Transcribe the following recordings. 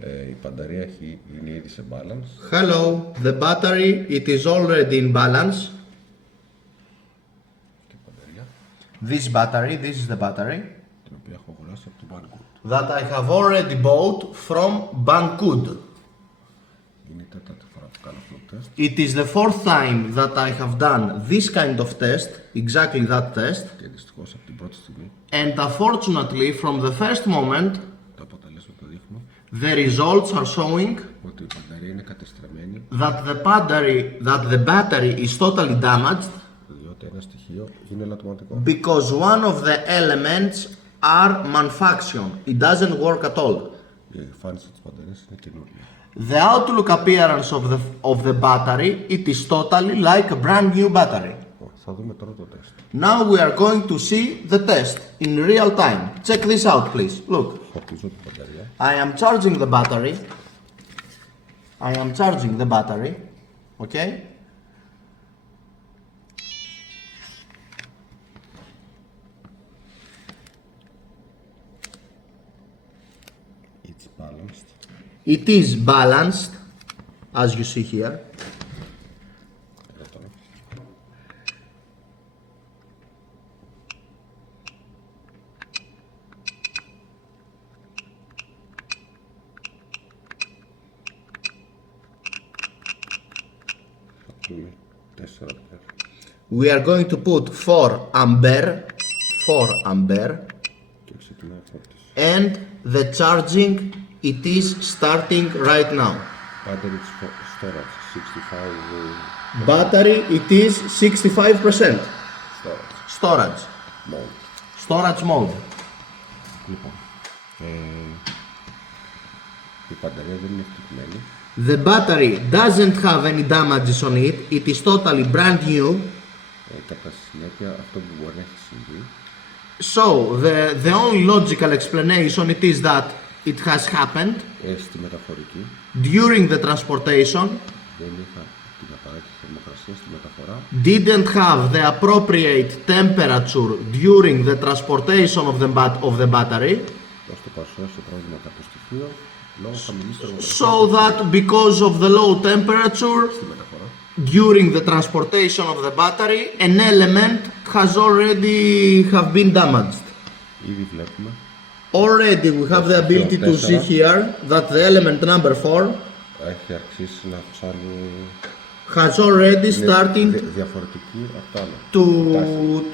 Η μπαταρία είναι ήδη σε balance. Hello, the battery, it is already in balance. Και η μπαταρία, This battery, this is the battery την οποία έχω αγοράσει από το Banggood. that I have already bought from Banggood. Είναι η τέταρτη φορά που κάνω αυτό το τεστ. It is the fourth time that I have done this kind of test, exactly that test. Και δυστυχώς από την πρώτη στιγμή And unfortunately, from the first moment, τα αποτελέσματα δείχνουν the results are showing ότι η μπαταρία είναι κατεστραμμένη, that the battery is totally damaged διότι ένα στοιχείο είναι λατωματικό. because one of the elements are manufactured. It doesn't work at all. Η εμφάνιση της μπαταρίας είναι καινούργια. The outlook appearance of the battery, it is totally like a brand new battery. Θα δούμε τώρα το τεστ. Now we are going to see the test in real time. Check this out, please. Look, Φορτίζω την μπαταρία. I am charging the battery. I am charging the battery. Okay? It's balanced. It is balanced, as you see here. Εδώ τώρα. Θα πούμε 4 αμπέρ. We are going to put 4 ampere, 4 ampere, Και ξεκινάει η φόρτιση. and the charging, it is starting right now. Battery storage 65 Battery, it is 65%. storage Storage. mode. Storage mode. Λοιπόν, η μπαταρία δεν είναι χτυπημένη. The battery doesn't have any damages on it. It is totally brand new. Κατά συνέπεια αυτό που μπορεί να έχει συμβεί So the only logical explanation it is that it has happened στη μεταφορική during the transportation, δεν είχα την απαραίτητη θερμοκρασία στη μεταφορά didn't have the appropriate temperature during the transportation of the battery, ώστε παρουσιάσει πρόβλημα κάποιο στοιχείο λόγω χαμηλής θερμοκρασίας so that because of the low temperature στη μεταφορά during the transportation of the battery, an element has already have been damaged. ήδη βλέπουμε Already we have the ability to see here that the element number 4 έχει αρχίσει να αυξάνει has already starting διαφορετική από τα άλλα.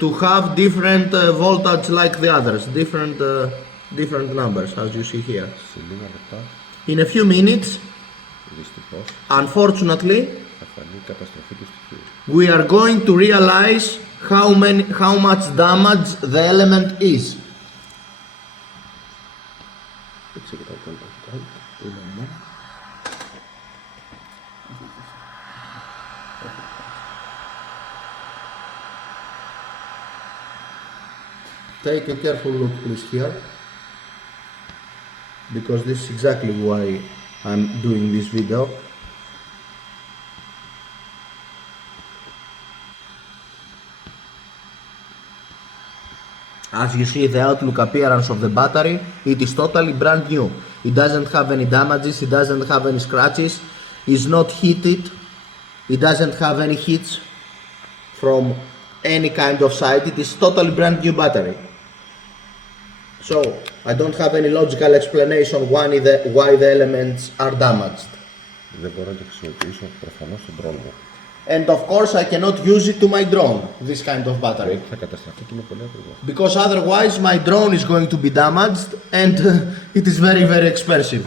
to have different voltage like the others, different numbers as you see here. Σε λίγα λεπτά In a few minutes, δυστυχώς unfortunately, θα φανεί η καταστροφή του στοιχείου. we are going to realize how much damage the element is. Take a careful look please here, because this is exactly why I'm doing this video. As you see the outlook appearance of the battery, it is totally brand new. It doesn't have any damages, it doesn't have any scratches, it's not heated, it doesn't have any hits from any kind of side, it is totally brand new battery. So, I don't have any logical explanation why the elements are damaged. Δεν μπορώ να το χρησιμοποιήσω προφανώς στον drone μου. And of course I cannot use it to my drone, this kind of battery. Θα καταστραφεί και είναι πολύ ακριβό. Because otherwise my drone is going to be damaged and it is very very expensive.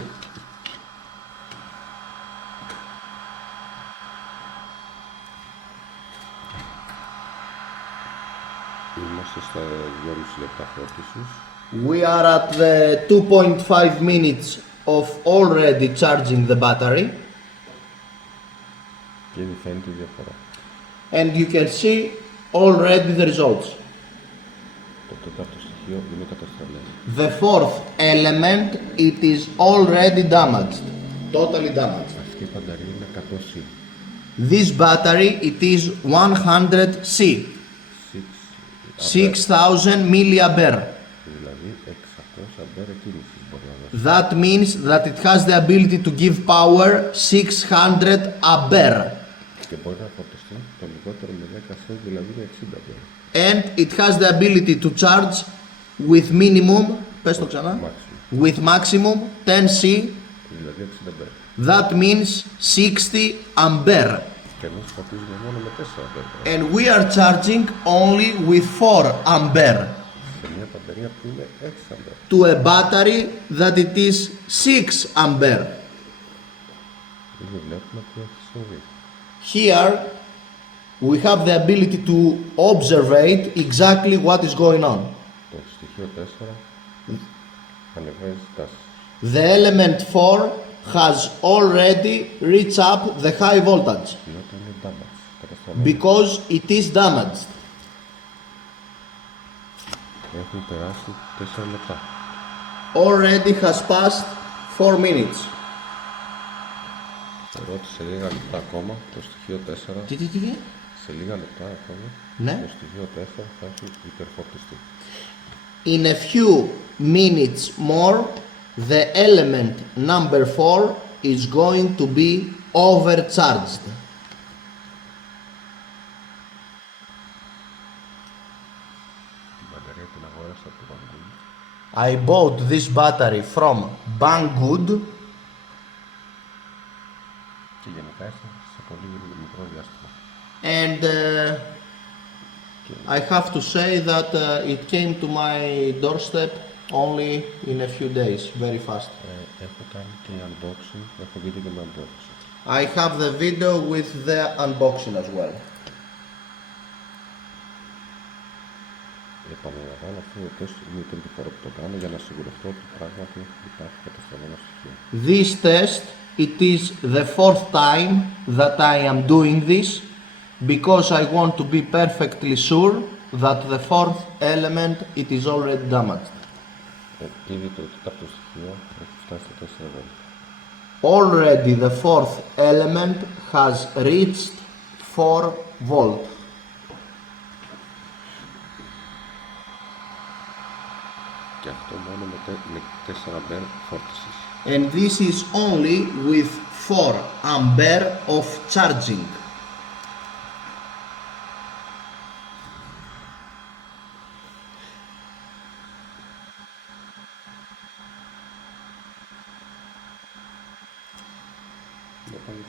Είμαστε στα 2,5 λεπτά φόρτισης. We are at the 2.5 minutes of already charging the battery, Και ήδη φαίνεται η διαφορά. and you can see already the results. Το τέταρτο στοιχείο είναι καταστραμμένο. The fourth element, it is already damaged, totally damaged. Αυτή η μπαταρία είναι 100C. This battery, it is 100C, 6000 milliampere. Δηλαδή 600 αμπέρ εκκίνησης μπορεί να δώσει. That means that it has the ability to give power 600 ampere. Και μπορεί να φορτιστεί το λιγότερο με 10C, δηλαδή με 60 αμπέρ. And it has the ability to charge with minimum, πες το ξανά, Maximum. with maximum 10C. Δηλαδή 60 αμπέρ. That means 60 ampere. Και εμείς φορτίζουμε μόνο με 4 αμπέρ. And we are charging only with 4 ampere Σε μια μπαταρία που είναι 6 αμπέρ. to a battery that it is 6 ampere. Ήδη βλέπουμε τι έχει συμβεί. Here we have the ability to observe exactly what is going on. Το στοιχείο 4 ανεβάζει τάση. The element 4 has already reached up the high voltage Ενώ το είναι damage, καταστραμμένο. because it is damaged. Έχουν περάσει 4 λεπτά. Already has passed 4 minutes. Θεωρώ ότι σε λίγα λεπτά ακόμα το στοιχείο 4, Τι. σε λίγα λεπτά ακόμα Ναι. το στοιχείο 4 θα έχει υπερφορτιστεί. In a few minutes more, the element number 4 is going to be overcharged. Την μπαταρία την αγόρασα από το Banggood. I bought this battery from Banggood Και γενικά ήρθε σε πολύ μικρό διάστημα. and I have to say that it came to my doorstep only in a few days, very fast. Έχω κάνει και unboxing, έχω βίντεο και με unboxing. I have the video with the unboxing as well. Επαναλαμβάνω, αυτό το τεστ είναι η τρίτη φορά που το κάνω για να σιγουρευτώ ότι πράγματι υπάρχει καταστραμμένο στοιχείο. This test, it is the fourth time that I am doing this because I want to be perfectly sure that the fourth element it is already damaged. Ήδη το τέταρτο στοιχείο έχει φτάσει στα 4 βόλτα. Already the fourth element has reached 4 volt. Και αυτό μόνο με 4 αμπέρ φόρτισης. And this is only with 4 ampere of charging.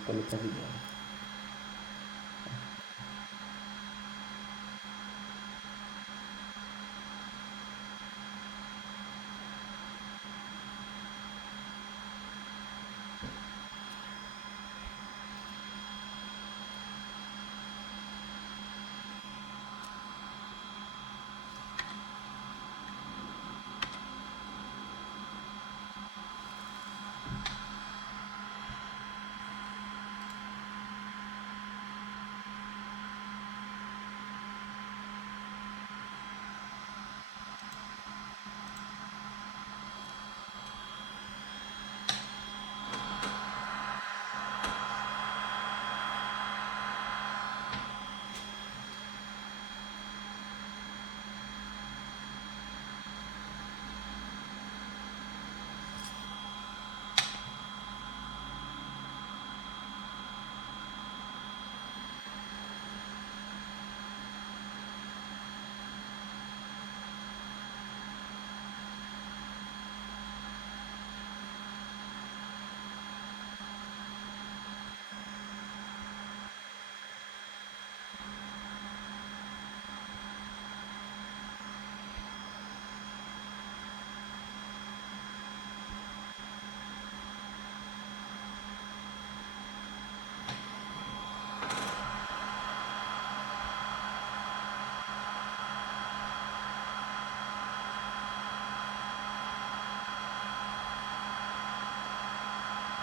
Πάμε τα βίντεο.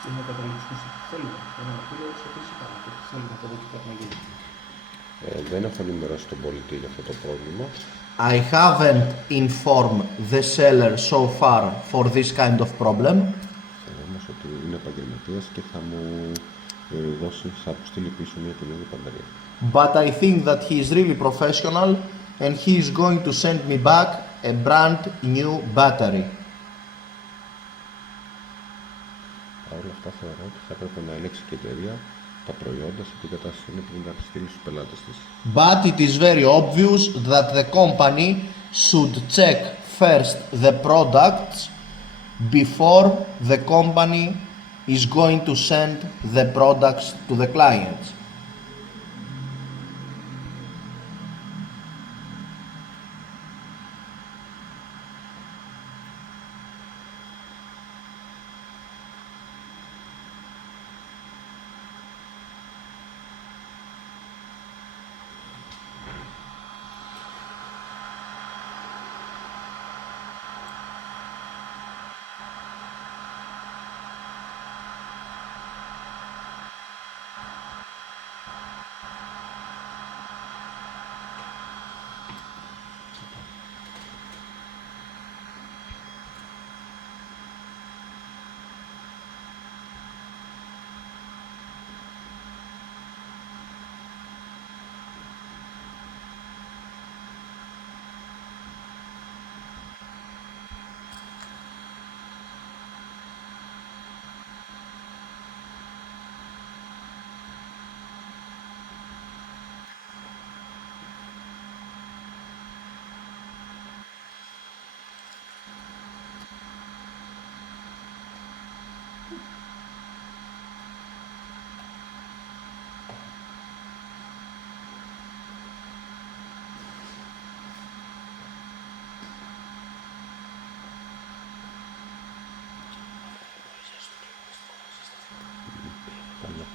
και να καταλήξουμε σε τι θέλουμε. Ένα αναπτύλαιο επίσης πάνω και τι θέλουμε από εδώ και πρέπει να γίνει. Δεν έχω ενημερώσει τον πολιτή για αυτό το πρόβλημα. I haven't informed the seller so far for this kind of problem, Ξέρω όμως ότι είναι επαγγελματίας και θα μου θα μου στείλει πίσω μια καινούργια μπαταρία. but I think that he is really professional and he is going to send me back a brand new battery. Παρ' όλα αυτά θεωρώ ότι θα έπρεπε να ελέγξει και η εταιρεία τα προϊόντα σε τι κατάσταση είναι πριν τα στείλει στους πελάτες της. But it is very obvious that the company should check first the products before the company is going to send the products to the clients. Παλιά.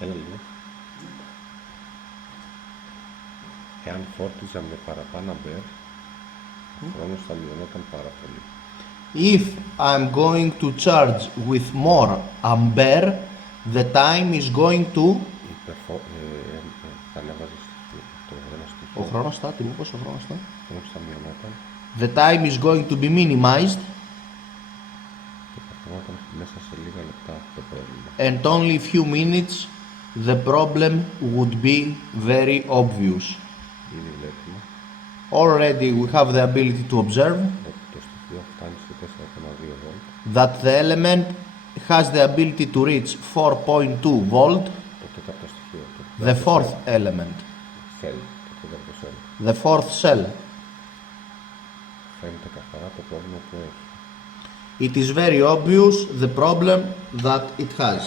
Έλα λίγο. Εάν φόρτιζα με παραπάνω αμπέρ, ο χρόνος θα μειωνόταν πάρα πολύ. If I'm going to charge with more ampere, the time is going to... Θα ανέβαζε το ένα στοιχείο. Ο χρόνος θα, τι μου είπες, ο χρόνος θα? Ο χρόνος θα μειωνόταν The time is going to be minimized και θα φαινόταν μέσα σε λίγα λεπτά το πρόβλημα. and only few minutes the problem would be very obvious. Ήδη βλέπουμε Already we have the ability to observe ότι το στοιχείο φτάνει σε 4,2 βολτ. that the element has the ability to reach 4.2 volt, Το τέταρτο στοιχείο, the fourth element, cell, το τέταρτο cell. the fourth cell. Φαίνεται καθαρά το πρόβλημα που έχει. It is very obvious the problem that it has.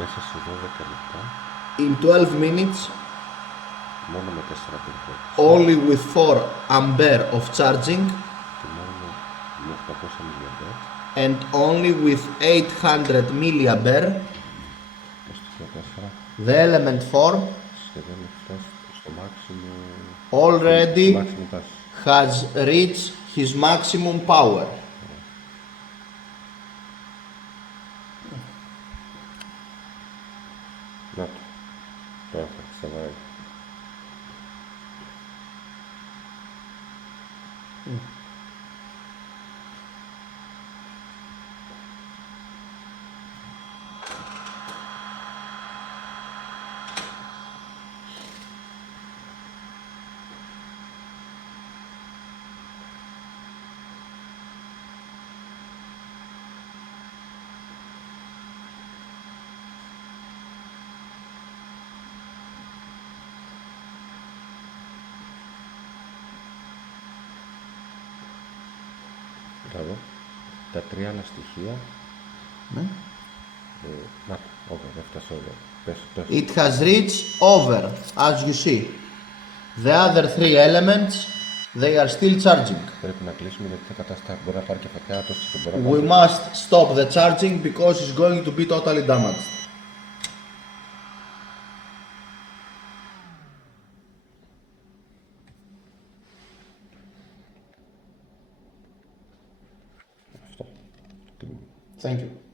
Μέσα σε 12 λεπτά, In 12 minutes, μόνο με 4 πυρφόρτιση only with 4 ampere of charging και μόνο με 800 mAh, and only with 800 milliampere, το στοιχείο 4 the element 4 σχεδόν έχει φτάσει στο μάξιμο, already μάξιμο τάση. has reached his maximum power. Να το. Τώρα θα ξεβάει. Μπράβο. Τα τρία άλλα στοιχεία. Ναι. Να το, over, έφτασε over. Πες. It has reached over, as you see. The other three elements, they are still charging. Πρέπει να κλείσουμε γιατί μπορεί να πάρει και φωτιά τόσο και μπορεί να We πάρει. must stop the charging because it's going to be totally damaged. Αυτό. Thank you.